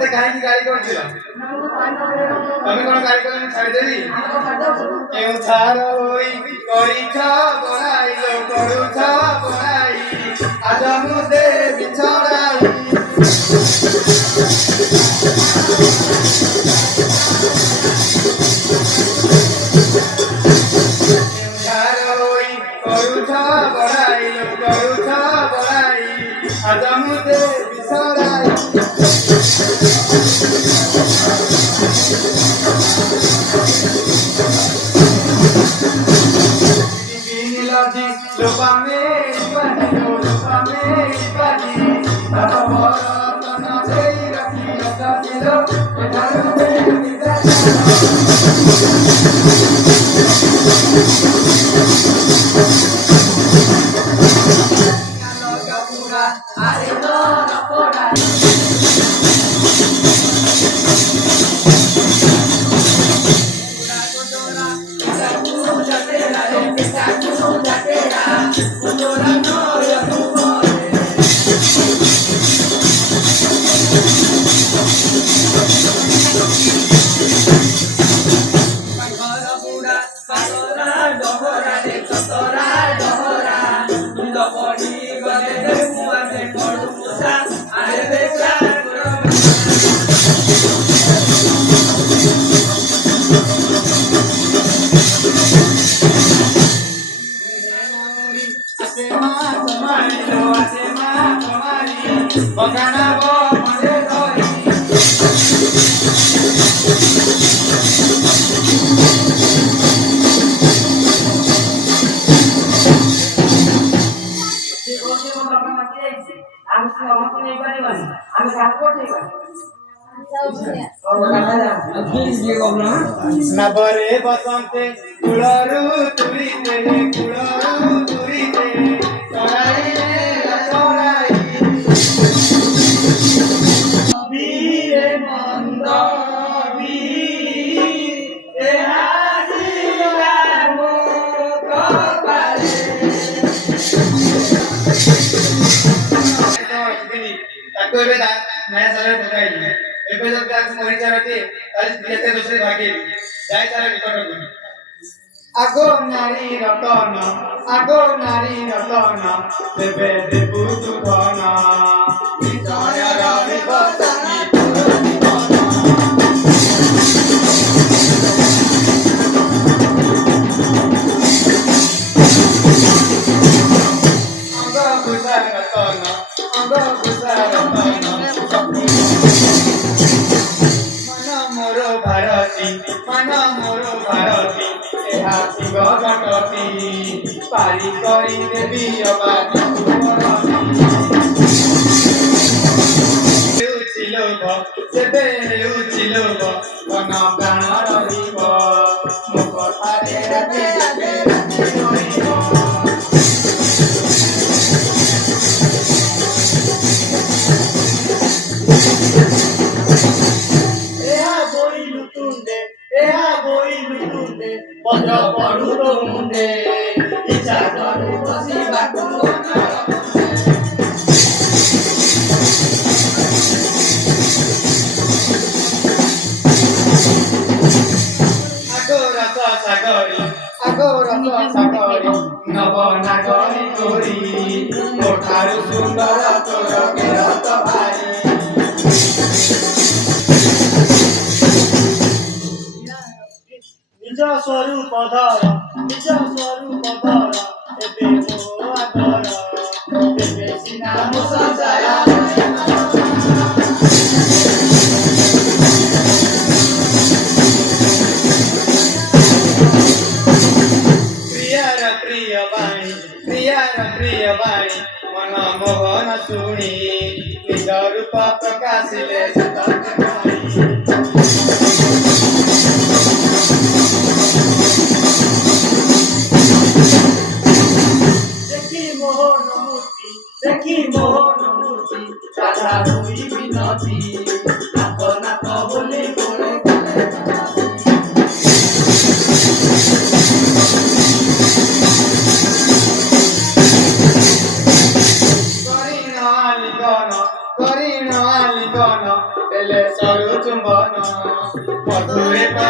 মতে কাহিনী গাড়ি করছিল তুমি কোন গাড়ি করে ছাড়ি দেবি কেউ ছাড় হই করিছ বড়াইল করুছ বড়াই আজ মুদে বিছড়াই কেউ ছাড় হই করুছ বড়াইল করুছ বড়াই আজ মুদে বিছড়াই Lupame, Nabare basante kularu turite torai torai bire manda bire hasila mo kopare takko beda naya sare pakai ଏବେ ଯଦି ଆଜି ମରିଯାଏ ତାହେଲେ ଯେତେ ଦୋଷରେ ଭାଗି ଯାଇ ତାର ବିକଟ ଭୂମି ଆଗୋ ନାରୀ ରତନ ଦେବେ ଦେବୁ ତୁ ଧନ ବିଜୟର ବିବସନି ଅଙ୍ଗ ଭୂଷା ରତନ मन मोर भारती ଏହା ଶିବ ଜଗତି ପାରି କରି ଦେବି ଅବାଦି ହେଉଛି ଲୋଭ ସେବେ ହେଉଛି ଲୋଭ ମନ ପ୍ରାଣ ରହିବ ମୋ କଥାରେ ରାଧେ ରାଧେ ରାଧେ ରହିବ Pondro porudo munde, icha doru bosi batu Agora só sagori, novo nagori gori, motaru sundara toro kerato bhari निज स्वरूप धर एबे मो आदर एबे सिना मो संसार प्रिय बाणी मन मोहन सुनी निज रूप प्रकाशिले देखी मोहन मूर्ति राधा हुई विनती अपना कबले कोले करीन आलिंगन ହେଲେ ସରୁ ଚୁମ୍ବନ ମଧୁରେ ତ